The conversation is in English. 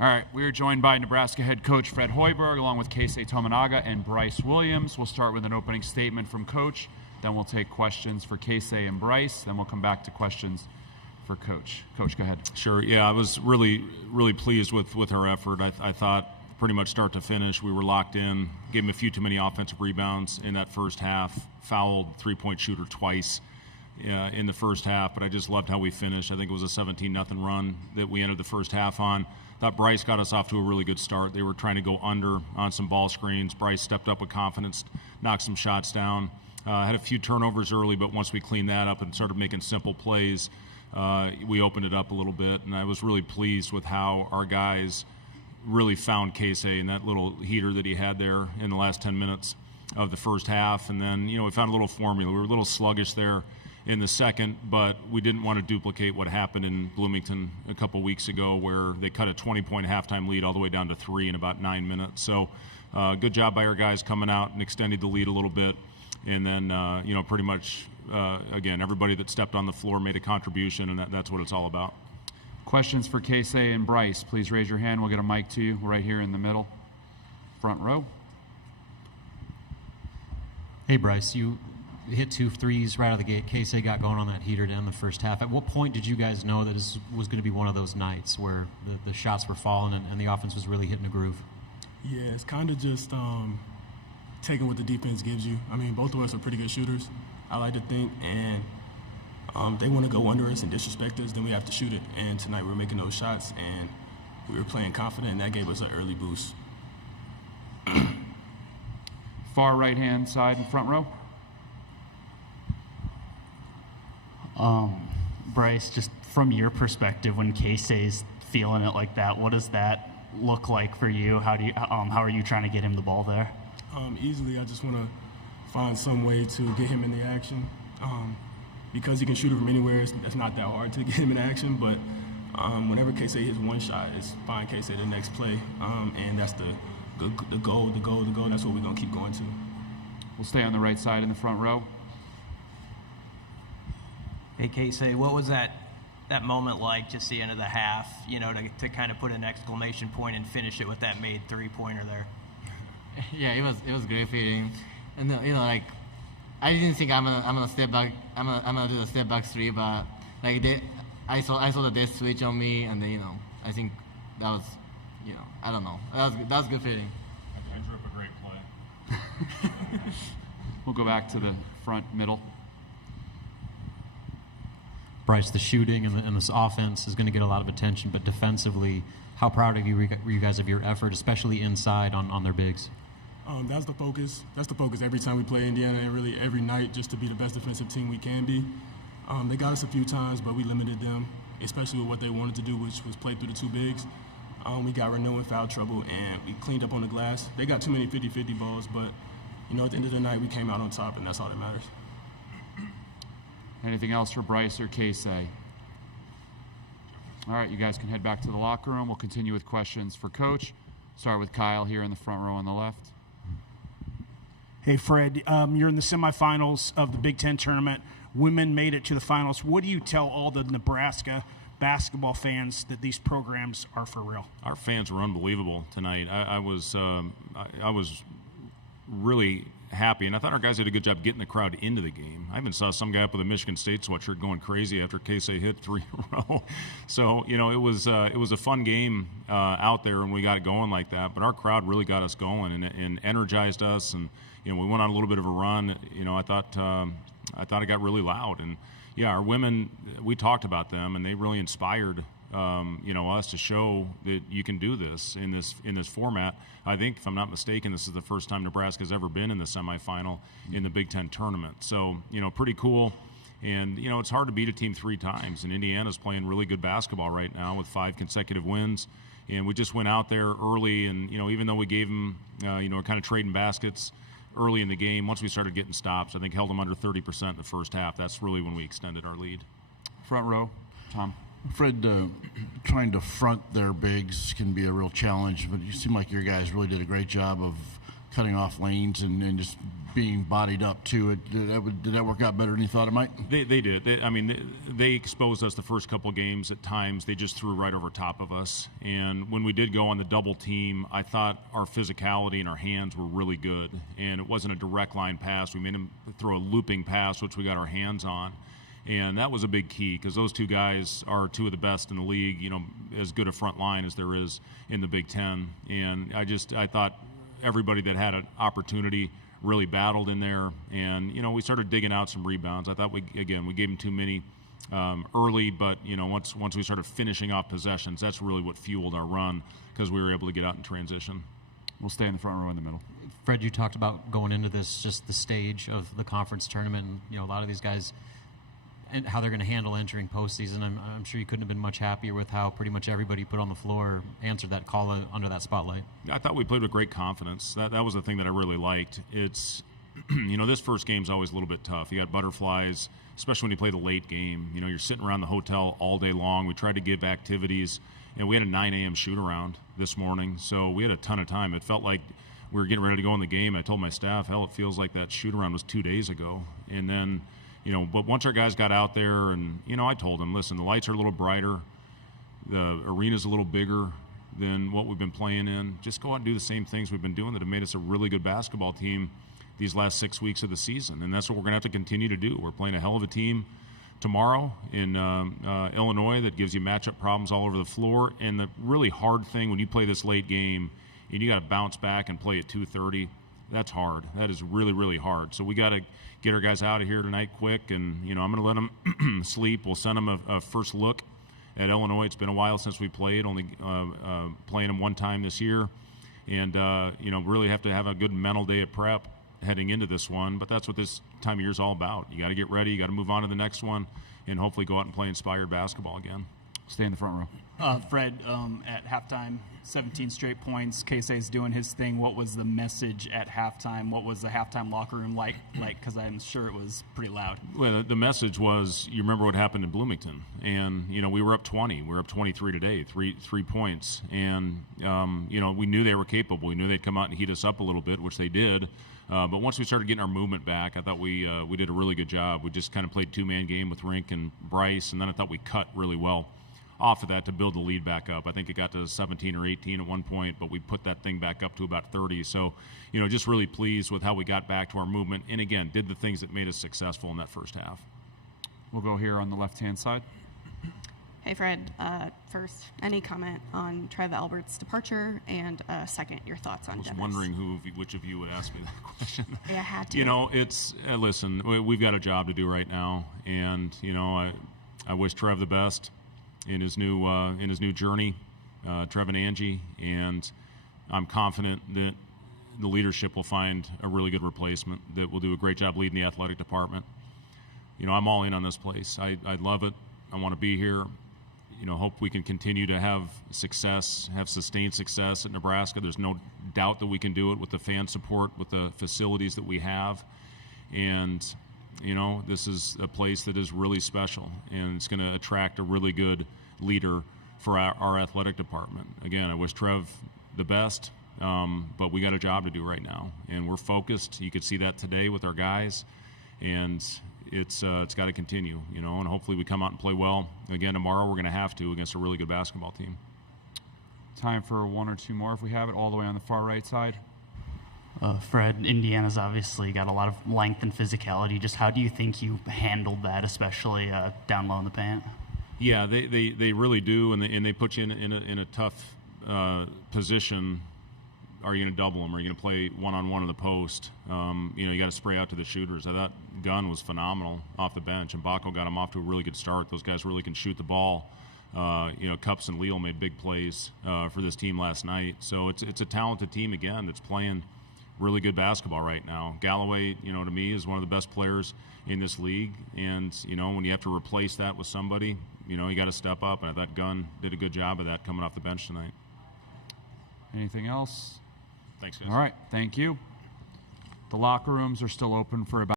All right, we're joined by Nebraska head coach Fred Hoiberg, along with Keisei Tominaga and Bryce Williams. We'll start with an opening statement from Coach, then we'll take questions for Keisei and Bryce, then we'll come back to questions for Coach. Coach, go ahead. Sure, yeah, I was really pleased with our effort. I thought pretty much start to finish, we were locked in, gave him a few too many offensive rebounds in that first half, fouled three-point shooter twice in the first half, but I just loved how we finished. I think it was a 17-0 run that we ended the first half on. Thought Bryce got us off to a really good start. They were trying to go under on some ball screens. Bryce stepped up with confidence, knocked some shots down. Had a few turnovers early, but once we cleaned that up and started making simple plays, we opened it up a little bit, and I was really pleased with how our guys really found Keisei and that little heater that he had there in the last 10 minutes of the first half. And then, we found a little formula. We were a little sluggish there in the second, but we didn't want to duplicate what happened in Bloomington a couple weeks ago where they cut a 20-point halftime lead all the way down to 3 in about 9 minutes. So good job by our guys coming out and extending the lead a little bit. And then, pretty much, again, everybody that stepped on the floor made a contribution, and that's what it's all about. Questions for Keisei and Bryce, please raise your hand. We'll get a mic to you right here in the middle, front row. Hey, Bryce, you hit 2 threes right out of the gate. Keisei got going on that heater to end the first half. At what point did you guys know that this was going to be one of those nights where the shots were falling and the offense was really hitting a groove? Yeah, it's kind of just taking what the defense gives you. I mean, both of us are pretty good shooters, I like to think, and they want to go under us and disrespect us, then we have to shoot it. And tonight we were making those shots, and we were playing confident, and that gave us an early boost. Far right-hand side in front row. Bryce, just from your perspective, when Keisei's feeling it like that, what does that look like for you? How are you trying to get him the ball there? Easily, I just want to find some way to get him in the action. Because he can shoot it from anywhere, it's not that hard to get him in action. But whenever Keisei hits one shot, it's find Keisei the next play, and that's the goal. That's what we're gonna keep going to. We'll stay on the right side in the front row. Hey, Keisei, what was that moment like, just the end of the half, to kind of put an exclamation point and finish it with that made three-pointer there? Yeah, it was great feeling, and I didn't think I'm gonna step back. I'm gonna do the step back three, but I saw that they switch on me, and then I think that was I don't know, that was good feeling. I drew up a great play. We'll go back to the front middle. Bryce, the shooting and this offense is going to get a lot of attention, but defensively, how proud were you guys of your effort, especially inside on their bigs? That's the focus. That's the focus every time we play Indiana, and really every night, just to be the best defensive team we can be. They got us a few times, but we limited them, especially with what they wanted to do, which was play through the 2 bigs. We got Renault in foul trouble, and we cleaned up on the glass. They got too many 50-50 balls, but at the end of the night, we came out on top, and that's all that matters. Anything else for Bryce or Keisei? All right, you guys can head back to the locker room. We'll continue with questions for Coach. Start with Kyle here in the front row on the left. Hey, Fred, you're in the semifinals of the Big Ten tournament. Women made it to the finals. What do you tell all the Nebraska basketball fans that these programs are for real? Our fans were unbelievable tonight. I was really happy, and I thought our guys did a good job getting the crowd into the game. I even saw some guy up with a Michigan State sweatshirt going crazy after Keisei hit 3 in a row. So it was a fun game out there, and we got it going like that. But our crowd really got us going and energized us, and we went on a little bit of a run. I thought it got really loud, and yeah, our women, we talked about them, and they really inspired us to show that you can do this in this format. I think, if I'm not mistaken, this is the first time Nebraska's ever been in the semifinal in the Big Ten tournament. So, pretty cool. And, it's hard to beat a team 3 times. And Indiana's playing really good basketball right now with 5 consecutive wins. And we just went out there early, and, even though we gave them, kind of trading baskets early in the game, once we started getting stops, I think held them under 30% in the first half. That's really when we extended our lead. Front row, Tom. Fred, trying to front their bigs can be a real challenge, but you seem like your guys really did a great job of cutting off lanes and just being bodied up to it. Did that work out better than you thought it might? They did. They exposed us the first couple games. At times, they just threw right over top of us. And when we did go on the double team, I thought our physicality and our hands were really good. And it wasn't a direct line pass. We made them throw a looping pass, which we got our hands on. And that was a big key because those two guys are two of the best in the league, as good a front line as there is in the Big Ten. And I thought everybody that had an opportunity really battled in there. And, we started digging out some rebounds. I thought we gave them too many early, but, once we started finishing off possessions, that's really what fueled our run because we were able to get out in transition. We'll stay in the front row in the middle. Fred, you talked about going into this, just the stage of the conference tournament, and, a lot of these guys and how they're going to handle entering postseason. I'm sure you couldn't have been much happier with how pretty much everybody put on the floor answered that call under that spotlight. I thought we played with great confidence. That was the thing that I really liked. It's, this first game's always a little bit tough. You got butterflies, especially when you play the late game. You're sitting around the hotel all day long. We tried to give activities, and we had a 9 a.m. shoot-around this morning, so we had a ton of time. It felt like we were getting ready to go in the game. I told my staff, hell, it feels like that shoot-around was 2 days ago. And then, but once our guys got out there and, I told them, listen, the lights are a little brighter, the arena's a little bigger than what we've been playing in. Just go out and do the same things we've been doing that have made us a really good basketball team these last 6 weeks of the season. And that's what we're going to have to continue to do. We're playing a hell of a team tomorrow in Illinois that gives you matchup problems all over the floor. And the really hard thing when you play this late game and you got to bounce back and play at 2:30, that's hard. That is really, really hard. So we got to get our guys out of here tonight quick, and I'm going to let them sleep. We'll send them a first look at Illinois. It's been a while since we played, only playing them one time this year, and really have to have a good mental day of prep heading into this one. But that's what this time of year is all about. You got to get ready. You got to move on to the next one, and hopefully go out and play inspired basketball again. Stay in the front row. Fred, at halftime, 17 straight points. Casey's doing his thing. What was the message at halftime? What was the halftime locker room like? Because I'm sure it was pretty loud. Well, the message was, you remember what happened in Bloomington, and we were up 20. We were up 23 today, three points, and we knew they were capable. We knew they'd come out and heat us up a little bit, which they did. But once we started getting our movement back, I thought we did a really good job. We just kind of played two-man game with Rink and Bryce, and then I thought we cut really well off of that to build the lead back up. I think it got to 17 or 18 at one point, but we put that thing back up to about 30. So, just really pleased with how we got back to our movement and, again, did the things that made us successful in that first half. We'll go here on the left-hand side. Hey, Fred. First, any comment on Trev Albert's departure? And second, your thoughts on Dennis? I was wondering which of you would ask me that question. Yeah, I had to. It's listen, we've got a job to do right now, and I wish Trev the best in his new journey, Trev and Angie, and I'm confident that the leadership will find a really good replacement that will do a great job leading the athletic department. I'm all in on this place. I love it. I want to be here. Hope we can continue to have success, have sustained success at Nebraska. There's no doubt that we can do it with the fan support, with the facilities that we have, and this is a place that is really special, and it's going to attract a really good leader for our athletic department. Again, I wish Trev the best, but we got a job to do right now, and we're focused. You could see that today with our guys, and it's got to continue, and hopefully we come out and play well. Again, tomorrow we're going to have to against a really good basketball team. Time for one or two more if we have it, all the way on the far right side. Fred, Indiana's obviously got a lot of length and physicality. Just how do you think you handled that, especially down low in the paint? Yeah, they really do, and they put you in a tough position. Are you going to double them? Are you going to play one-on-one in the post? You got to spray out to the shooters. I thought Gunn was phenomenal off the bench, and Baco got him off to a really good start. Those guys really can shoot the ball. Cups and Leal made big plays for this team last night. So it's a talented team again that's playing really good basketball right now. Galloway, to me, is one of the best players in this league. And, when you have to replace that with somebody, you got to step up. And I thought Gunn did a good job of that coming off the bench tonight. Anything else? Thanks, guys. All right. Thank you. The locker rooms are still open for about